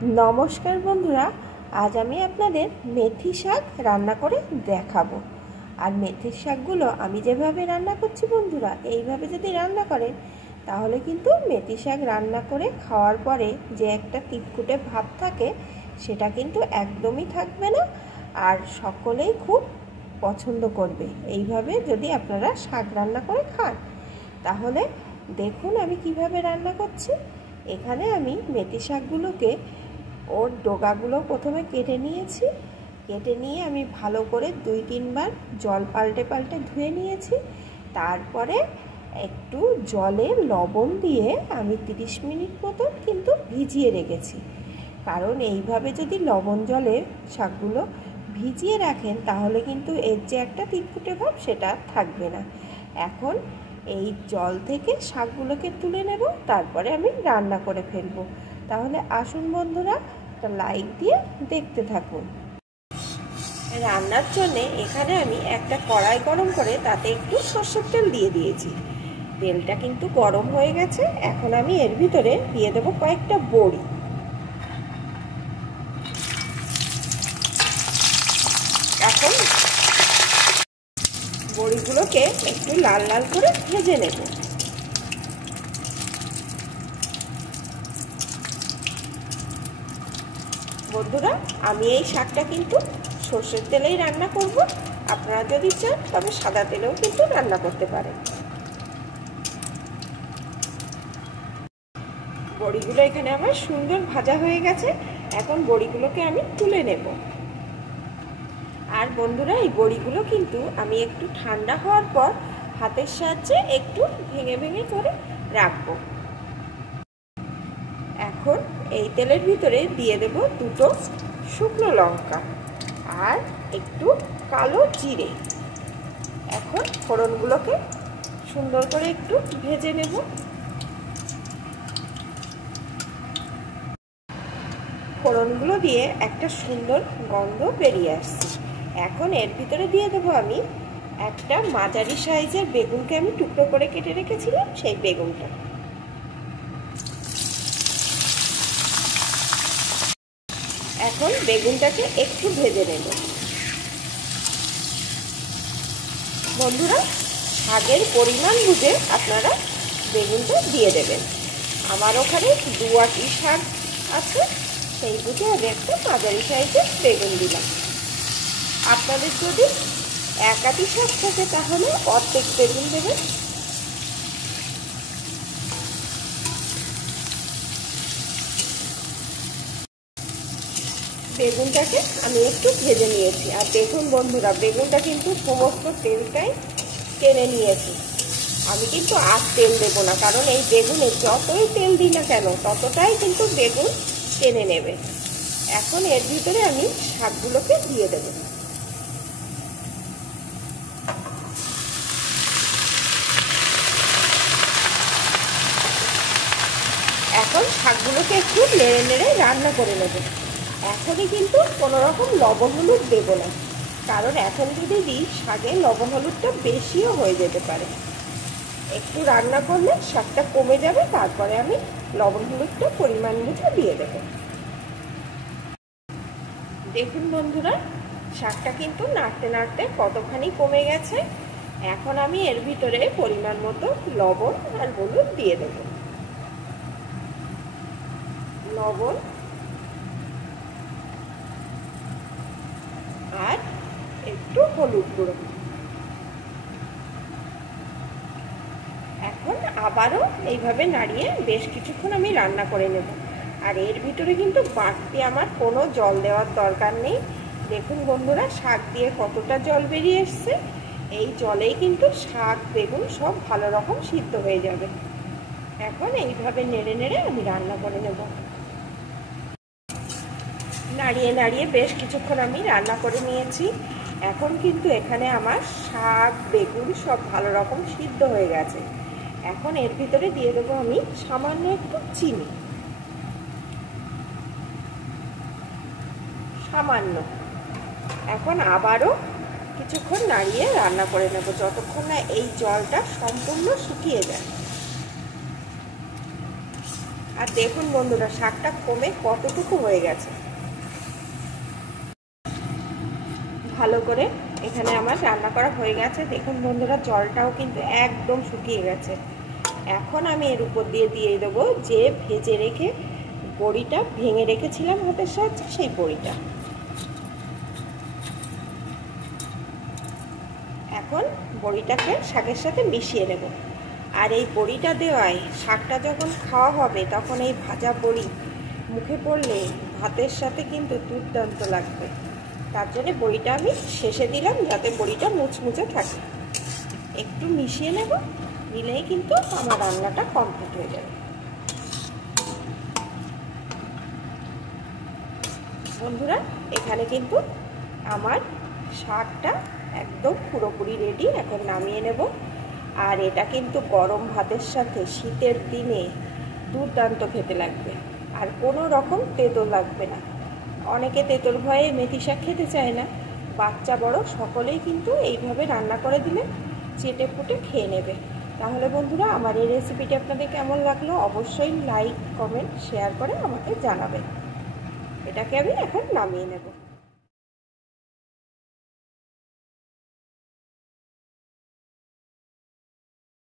নমস্কার বন্ধুরা, আজ আমি আপনাদের মেথি শাক রান্না করে দেখাবো। আর মেথির শাকগুলো আমি যেভাবে রান্না করছি বন্ধুরা, এইভাবে যদি রান্না করেন তাহলে কিন্তু মেথি শাক রান্না করে খাওয়ার পরে যে একটা তিতকুটে ভাব থাকে সেটা কিন্তু একদমই থাকবে না, আর সকলেই খুব পছন্দ করবে। এইভাবে যদি আপনারা শাক রান্না করে খান তাহলে দেখুন আমি কিভাবে রান্না করছি। এখানে আমি মেথি শাকগুলোকে ওর ডগাগুলো প্রথমে কেটে নিয়েছি। কেটে নিয়ে আমি ভালো করে 2-3 বার জল পাল্টে পাল্টে ধুয়ে নিয়েছি। তারপরে একটু জলে লবণ দিয়ে আমি 30 মিনিট মতন কিন্তু ভিজিয়ে রেখেছি। কারণ এইভাবে যদি লবণ জলে শাকগুলো ভিজিয়ে রাখেন তাহলে কিন্তু এর যে একটা তিতকুটে ভাব সেটা থাকবে না। এখন এই জল থেকে শাকগুলোকে তুলে নেব, তারপরে আমি রান্না করে ফেলবো। তাহলে আসুন বন্ধুরা, একটা লাইক দিয়ে দেখতে থাকুন। রান্নার জন্যে এখানে আমি একটা কড়াই গরম করে তাতে একটু সরষের তেল দিয়ে দিয়েছি। তেলটা কিন্তু গরম হয়ে গেছে। এখন আমি এর ভিতরে দিয়ে দেবো কয়েকটা বড়ি। এখন বড়িগুলোকে একটু লাল লাল করে ভেজে নেব। বন্ধুরা, আমি এই শাকটা কিন্তু সর্ষের তেলেই রান্না করব। আপনারা যদি চান তবে সাদা তেলেও কিন্তু রান্না করতে পারেন। বড়িগুলো এখানে আমার সুন্দর ভাজা হয়ে গেছে। এখন বড়িগুলোকে আমি তুলে নেব। আর বন্ধুরা, এই বড়িগুলো কিন্তু আমি একটু ঠান্ডা হওয়ার পর হাতের সাহায্যে একটু ভেঙে ভেঙে করে রাখবো। এখন এই তেলের ভিতরে দিয়ে দেব 2টো শুকনো লঙ্কা আর একটু কালো জিরে। এখন ফোড়নগুলোকে সুন্দর করে একটু ভেজে নেব। ফোড়নগুলো দিয়ে একটা সুন্দর গন্ধ বেরিয়ে আসছে। এখন এর ভিতরে দিয়ে দেব আমি একটা মাঝারি সাইজের বেগুনকে আমি টুকরো করে কেটে রেখেছিলাম, সেই বেগুনটা। এখন বেগুনটাকে একটু ভেজে নেব। বন্ধুরা, শাকের পরিমাণ বুঝে আপনারা বেগুনটা দিয়ে দেবেন। আমার ওখানে 2 আঁটি শাক আছে, সেই বুঝে আমি একটা মাঝারি সাইজের বেগুন দিলাম। আপনাদের যদি 1 আঁটি শাক থাকে তাহলে অর্ধেক বেগুন দেবেন। বেগুনটাকে আমি একটু ভেজে নিয়েছি। আর দেখুন বন্ধুরা, বেগুনটা কিন্তু সমস্ত তেলটাই টেনে নিয়েছি। আমি কিন্তু আর তেল দেবো না, কারণ এই বেগুনে যতই তেল দিই না কেন ততটাই কিন্তু বেগুন টেনে নেবে। এখন এর ভিতরে আমি শাকগুলোকে দিয়ে দেব। এখন শাকগুলোকে একটু নেড়ে নেড়ে রান্না করে নেব। এখনই কিন্তু কোনো রকম লবণ হলুদ দেবো না, কারণ এখন যদি দিই শাকে লবণ হলুদটা বেশিও হয়ে যেতে পারে। একটু রান্না করলে শাকটা কমে যাবে, তারপরে আমি লবণ হলুদটা পরিমাণ বুঝে দিয়ে দেব। দেখুন বন্ধুরা, শাকটা কিন্তু নাড়তে নাড়তে কতখানি কমে গেছে। এখন আমি এর ভিতরে পরিমাণ মতো লবণ আর হলুদ দিয়ে দেব। লবণ আর একটু হলুদ গুঁড়ো। এখন আবারও এইভাবে নাড়িয়ে বেশ কিছুক্ষণ আমি রান্না করে নেব। আর এর ভিতরে কিন্তু বাড়তি আমার কোনো জল দেওয়ার দরকার নেই। দেখুন বন্ধুরা, শাক দিয়ে কতটা জল বেরিয়ে এসছে। এই জলেই কিন্তু শাক বেগুন সব ভালো রকম সিদ্ধ হয়ে যাবে। এখন এইভাবে নেড়ে নেড়ে আমি রান্না করে নেব। নাড়িয়ে নাড়িয়ে বেশ কিছুক্ষণ আমি রান্না করে নিয়েছি। এখন কিন্তু এখানে আমার শাক বেগুন সব ভালো রকম সিদ্ধ হয়ে গেছে। এখন এর ভিতরে দিয়ে দেবো আমি সামান্য একটু চিনি, সামান্য। এখন আবারও কিছুক্ষণ নাড়িয়ে রান্না করে নেব, যতক্ষণ না এই জলটা সম্পূর্ণ শুকিয়ে যায়। আর দেখুন বন্ধুরা, শাকটা কমে কতটুকু হয়ে গেছে। ভালো করে এখানে আমার রান্না করা হয়ে গেছে। দেখুন বন্ধুরা, জলটাও কিন্তু একদম শুকিয়ে গেছে। এখন আমি এর উপর দিয়ে দেবো যে ভেজে রেখে বড়িটা ভেঙে রেখেছিলাম হাতের সাহায্যে, সেই বড়িটা। এখন বড়িটাকে শাকের সাথে মিশিয়ে নেব। আর এই বড়িটা দেওয়ায় শাকটা যখন খাওয়া হবে তখন এই ভাজা বড়ি মুখে পড়লে ভাতের সাথে কিন্তু দুর্দান্ত লাগবে। তার জন্য বড়িটা আমি শেষে দিলাম, যাতে বড়িটা মুচমুচে থাকে। একটু মিশিয়ে নেব, নিলেই কিন্তু আমার রান্নাটা কমপ্লিট হয়ে যাবে। বন্ধুরা, এখানে কিন্তু আমার শাকটা একদম পুরোপুরি রেডি। এখন নামিয়ে নেব। আর এটা কিন্তু গরম ভাতের সাথে শীতের দিনে দুর্দান্ত খেতে লাগবে, আর কোনো রকম তেতো লাগবে না। অনেকে তেতোর ভয়ে মেথি শাক খেতে চায় না, বাচ্চা বড় সকলেই কিন্তু এইভাবে রান্না করে দিলে চেটে পুটে খেয়ে নেবে। তাহলে বন্ধুরা, আমার এই রেসিপিটি আপনাদের কেমন লাগলো অবশ্যই লাইক, কমেন্ট, শেয়ার করে আমাকে জানাবেন। এটাকে আমি এখন নামিয়ে নেব।